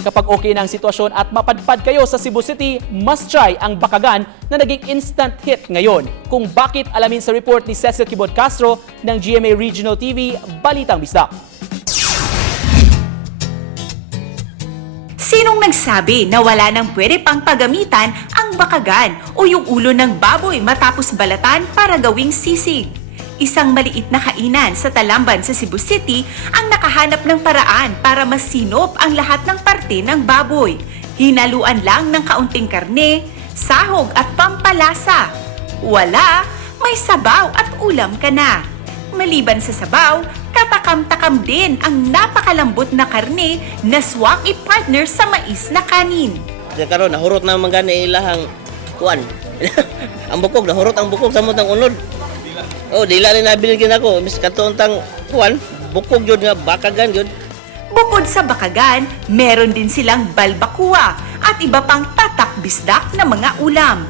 Kapag okay na ang sitwasyon at mapadpad kayo sa Cebu City, must try ang Bakagan na naging instant hit ngayon. Kung bakit, alamin sa report ni Cecil Kibod Castro ng GMA Regional TV, Balitang Bisdak. Sinong nagsabi na wala nang pwede pang pagamitan ang bakagan o yung ulo ng baboy matapos balatan para gawing sisig? Isang maliit na kainan sa Talamban sa Cebu City ang nakahanap ng paraan para masinop ang lahat ng parte ng baboy. Hinaluan lang ng kaunting karne, sahog at pampalasa. Wala, may sabaw at ulam ka na. Maliban sa sabaw, katakam-takam din ang napakalambot na karne na swak i-partner sa mais na kanin. Karon nahurot na man gani ilahang kuan. Ang bukog nahurot ang bukog sa mutang unod. Oh, dila rin nabiligin ako. Mis katuon tang kuan, bukog jud nga bakagan jud. Bukod sa bakagan, meron din silang balbakua at iba pang tatak bisdak na mga ulam.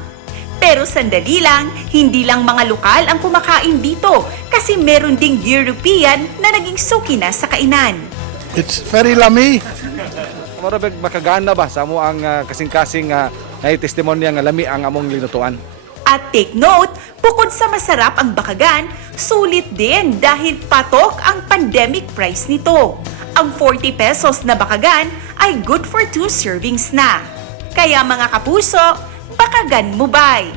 Pero sandali lang, hindi lang mga lokal ang kumakain dito kasi meron ding European na naging suki na sa kainan. It's very lami. Marabig makagana ba sa mo ang kasing-kasing naitestimonya nga lami ang among linutuan. At take note, bukod sa masarap ang bakagan, sulit din dahil patok ang pandemic price nito. Ang 40 pesos na bakagan ay good for 2 servings na. Kaya mga kapuso, bakagan mo bay!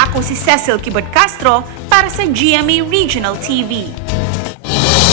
Ako si Cecil Kibod Castro para sa GMA Regional TV.